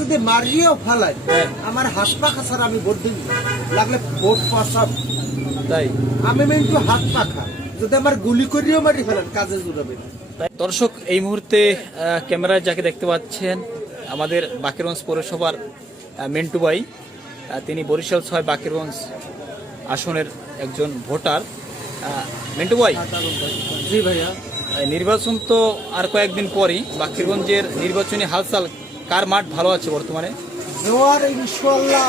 যদি মারিয়েও ফেলায় আমার হাত পা খাসার আমি ভোট দিই লাগলে ভোট পাসাব তাই আমি কিন্তু হাত পা খা যদি আমার গুলি করিয়েও মারি ফেলেন কাজে জুড়াবে না। দর্শক এই মুহূর্তে ক্যামেরায় যাকে দেখতে পাচ্ছেন আমাদের বাকেরগঞ্জ পৌরসভার মিন্টু ভাই, তিনি বরিশাল ৬ বাকেরগঞ্জ আসনের একজন ভোটার। মিন্টু ভাই, জি ভাইয়া, নির্বাচন তো আর কয়েকদিন পরই, বাকেরগঞ্জের নির্বাচনী হালচাল কার মাঠ ভালো আছে বর্তমানে? জোয়ার ইনশাআল্লাহ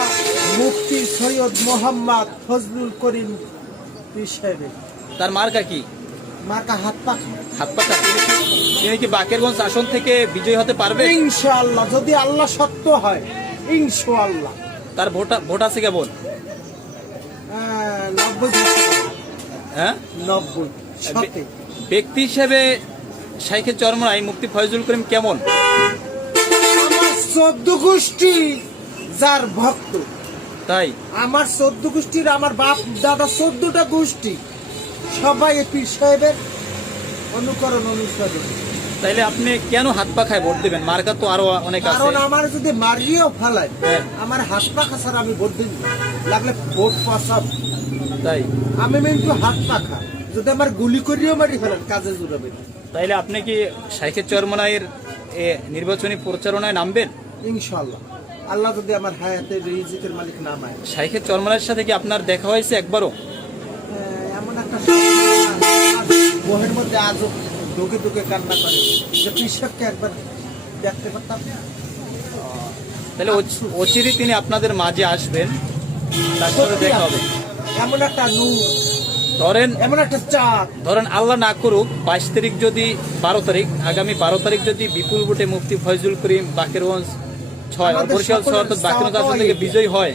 মুফতি সৈয়দ মোহাম্মদ ফজলুল করিম সাহেব। তার মার্কা কি? মার্কা হাত পা হাত পাকা। তিনি কি বাকেরগঞ্জ আসন থেকে বিজয়ী হতে পারবে? ইনশাআল্লাহ, যদি আল্লাহ সত্য হয় ইনশাআল্লাহ। তার ভোট আছে কেমন? 90। হ্যাঁ, 90 সাথে। ব্যক্তি হিসেবে শাইখে চরমনাই মুফতি ফয়জুল করিম কেমন? আমার 14 গোষ্ঠী যার ভক্ত, তাই আমার 14 গোষ্ঠীর আমার বাপ দাদা 14টা গোষ্ঠী সবাই পীর সাহেবের অনুকরণ অনুসরণ। তাইলে আপনি কেন হাত পা খায় ভোট দিবেন? মার্কা তো আরো অনেক আছে। কারণ আমার যদি মারিয়েও ফেলায় আমার হাত পা খাসার আমি ভোট দিই লাগলে ভোট পাসাব। তাই আমি কিন্তু হাত পা খা যদি আমার গুলি করিয়েও মারি ফেলেন কাজে জুড়াবে না। তাইলে আপনি কি শাইখে চরমনাইয়ের নির্বাচনী প্রচারণায় নামবেন? ইনশাআল্লাহ, আল্লাহ যদি আমার হায়াতের রিজিকের মালিক নামায়। শাইখে চরমনাইয়ের সাথে কি আপনার দেখা হয়েছে একবারও? এমন একটা বহের মধ্যে আজও ঢুকে ঢুকে কান্না করে যে কৃষককে একবার দেখতে পারতাম। তাহলে অচিরেই তিনি আপনাদের মাঝে আসবেন, তার সাথে দেখা হবে। এমন একটা নূর, ধরেন এমন একটা চাঁদ। আল্লাহ না করুক 22 তারিখ যদি 12 তারিখ আগামী 12 তারিখ যদি বিপুল ভোটে মুফতি ফয়জুল করিম বাকেরগঞ্জ 6 বরিশাল 6 অর্থাৎ বাকেরগঞ্জ আসন থেকে বিজয়ী হয়,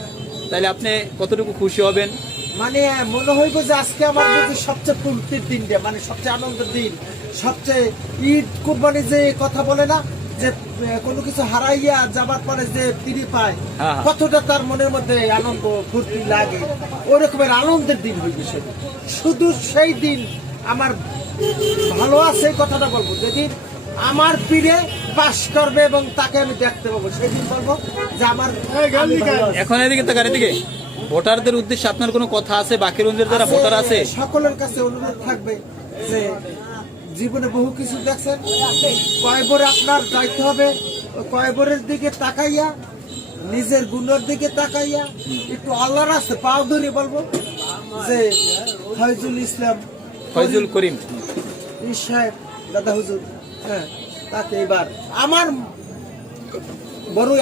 তাহলে আপনি কতটুকু খুশি হবেন? মানে মনে হইব যে আজকে আমার যদি সবচেয়ে ফুর্তির দিনটা, মানে সবচেয়ে আনন্দের দিন, সবচেয়ে ঈদ কুরবানি যে কথা বলে না যে কোনো কিছু হারাইয়া যাবার পরে যে ফিরে পায়, কতটা তার মনের মধ্যে আনন্দ ফুর্তি লাগে, ওই রকমের আনন্দের দিন হইবে সেদিন। শুধু সেই দিন আমার ভালো আছে কথাটা বলবো, যেদিন আমার পীরে বাস করবে এবং তাকে আমি দেখতে পাবো, সেদিন বলবো যে আমার। এখন এদিকে তাকার, এদিকে ভোটারদের উদ্দেশ্যে আপনার কোনো কথা আছে? বাকেরগঞ্জের যারা ভোটার আছে সকলের কাছে অনুরোধ থাকবে যে জীবনে বহু কিছু দেখছেন, কয়বরে আপনার যাইতে হবে, কয়বরের দিকে তাকাইয়া নিজের গুণের দিকে তাকাইয়া একটু আল্লাহর রাস্তায় পাও ধরে বলবো যে ফয়জুল করিম সাহেব দাদা হুজুর, হ্যাঁ তাকে এবার আমার বড়